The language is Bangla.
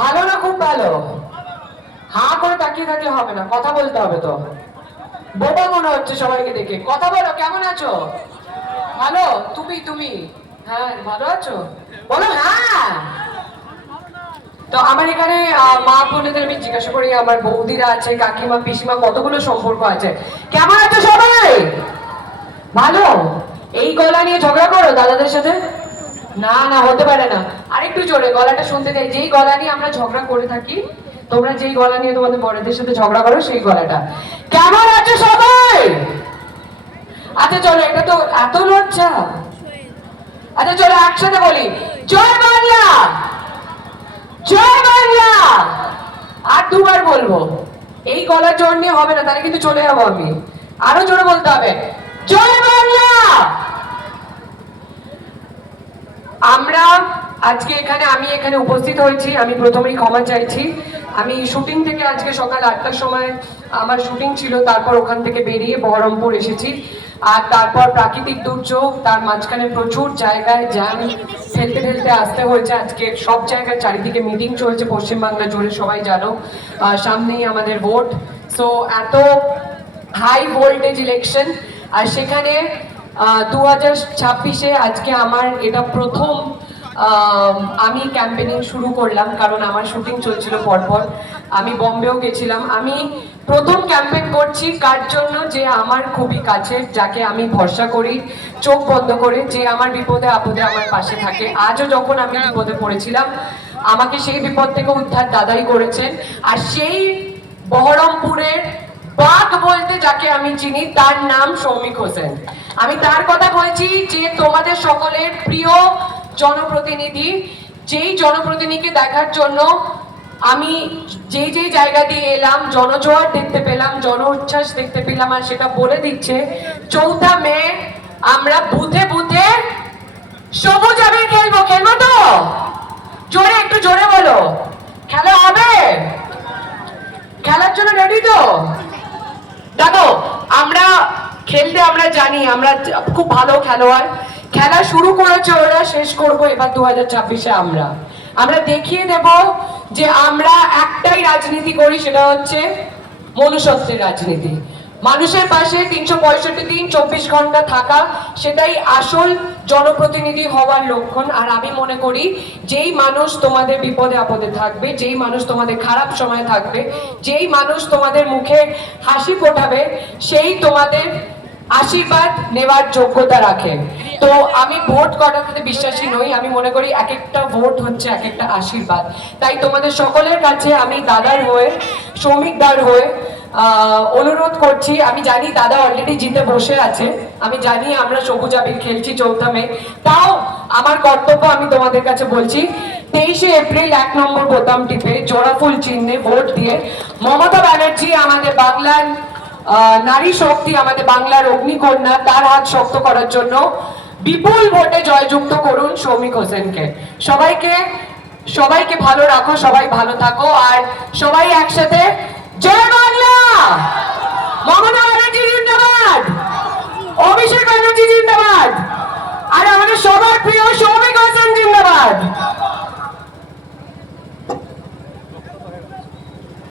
ভালো না খুব ভালো? হাঁ করে তাকিয়ে থাকলে হবে না, কথা বলতে হবে তো। বোবা মনে হচ্ছে সবাইকে দেখে। কথা বলো, কেমন আছো? ভালো। তুমি তুমি হ্যাঁ ভালো আছো? বলো হ্যাঁ। তো আমার এখানে মা বোনেদের আমি জিজ্ঞাসা করি, আমার বৌদিরা আছে, কাকিমা পিসিমা, কতগুলো সম্পর্ক আছে। কেমন আছো সবাই? ভালো। এই গলা নিয়ে ঝগড়া করো দাদাদের সাথে? না না, হতে পারে না। আরেকটু জোরে গলাটা শুনতে চাই। যেই গলা নিয়ে আমরা ঝগড়া করে থাকি, তোমরা যেই গলা নিয়ে তোমাদের বড়দের সাথে ঝগড়া করো, সেই গলাটা। কেমন আছো সবাই? আচ্ছা চলো, এটা তো এত লজ্জা। আচ্ছা চলো একসাথে বলি, জয় বাংলা, জয় বাংলা। আর দুবার বলবো। এই গলার জোর নিয়ে হবে না, তাহলে কিন্তু চলে যাবো আমি। আরো জোরে বলতে হবে, জয় বাংলা। আমরা আজকে এখানে, আমি এখানে উপস্থিত হয়েছি, আমি প্রথমেই ক্ষমা চাইছি। আমি শুটিং থেকে আজকে সকাল 8টার সময় আমার শুটিং ছিল, তারপর ওখান থেকে বেরিয়ে বহরমপুর এসেছি। আর তারপর প্রাকৃতিক দুর্যোগ, তার মাঝখানে প্রচুর জায়গায় জ্যাম ফেলতে ফেলতে আসতে হয়েছে। আজকে সব জায়গায় চারিদিকে মিটিং চলছে পশ্চিমবাংলা জুড়ে, সবাই জানো। সামনেই আমাদের ভোট। সো এত হাই ভোল্টেজ ইলেকশন, আর সেখানে 2026-এ আজকে আমার এটা প্রথম আমি ক্যাম্পেনিং শুরু করলাম, কারণ আমার শুটিং চলছিল পরপর। আমি বম্বেও গেছিলাম। আমি প্রথম ক্যাম্পেইন করছি কার জন্য? যে আমার খুবই কাছের, যাকে আমি ভরসা করি চোখ বন্ধ করে, যে আমার বিপদে আপদে আমার পাশে থাকে। আজও যখন আমি বিপদে পড়েছিলাম, আমাকে সেই বিপদ থেকে উদ্ধার দাদাই করেছেন। আর সেই বহরমপুরের বাঘ বলতে যাকে আমি চিনি, তার নাম সৌমিক হোসেন। আমি তার কথা বলছি, যে তোমাদের সকলের প্রিয় জনপ্রতিনিধি, যেই জনপ্রতিনিধিকে দেখার জন্য আমি যেই যেই জায়গা দিয়ে এলাম, জনজোয়ার দেখতে পেলাম, জন উচ্ছ্বাস দেখতে পেলাম। আর সেটা বলে দিচ্ছে 4 মে আমরা বুথে বুথে সবুজ আবির খেলবো। খেলবো তো? জোরে, একটু জোরে বলো। খেলা হবে? খেলার জন্য রেডি তো? দেখো, আমরা খেলতে আমরা জানি, আমরা খুব ভালো খেলোয়াড়। খেলা শুরু করেছে ওরা, শেষ করবো এবার 2026-এ আমরা। আমরা দেখিয়ে দেব যে আমরা একটাই রাজনীতি করি, সেটা হচ্ছে মনুষ্যত্বের রাজনীতি। মানুষের পাশে 365 দিন 24 ঘন্টা থাকা, সেটাই আসল জনপ্রতিনিধি হওয়ার লক্ষণ। আর আমি মনে করি, যেই মানুষ তোমাদের বিপদে আপদে থাকবে, যেই মানুষ তোমাদের খারাপ সময় থাকবে, যেই মানুষ তোমাদের মুখে হাসি ফোটাবে, সেই তোমাদের আশীর্বাদ নেওয়ার যোগ্যতা রাখে। তো আমি ভোট করাতে বিশ্বাসী নই। আমি মনে করি এক একটা ভোট হচ্ছে এক একটা আশীর্বাদ। তাই তোমাদের সকলের কাছে আমি দাদার হয়ে, শ্রমিক দার হয়ে অনুরোধ করছি। আমি জানি দাদা অলরেডি জিতে বসে আছে, আমি জানি আমরা সবুজ আবির খেলছি 4 মে। তাও আমার কর্তব্য, আমি তোমাদের কাছে বলছি, 23শে এপ্রিল 1 নম্বর বোতাম টিপে জোড়াফুল চিহ্নে ভোট দিয়ে মমতা ব্যানার্জি, আমাদের বাংলার নারী শক্তি, আমাদের বাংলার অগ্নিকন্যা, তার হাত শক্ত করার জন্য বিপুল ভোটে জয়যুক্ত করুন সৌমিক হোসেনকে। সবাইকে সবাইকে ভালো রাখো, সবাই ভালো থাকো, আর সবাই একসাথে জয় বাংলা।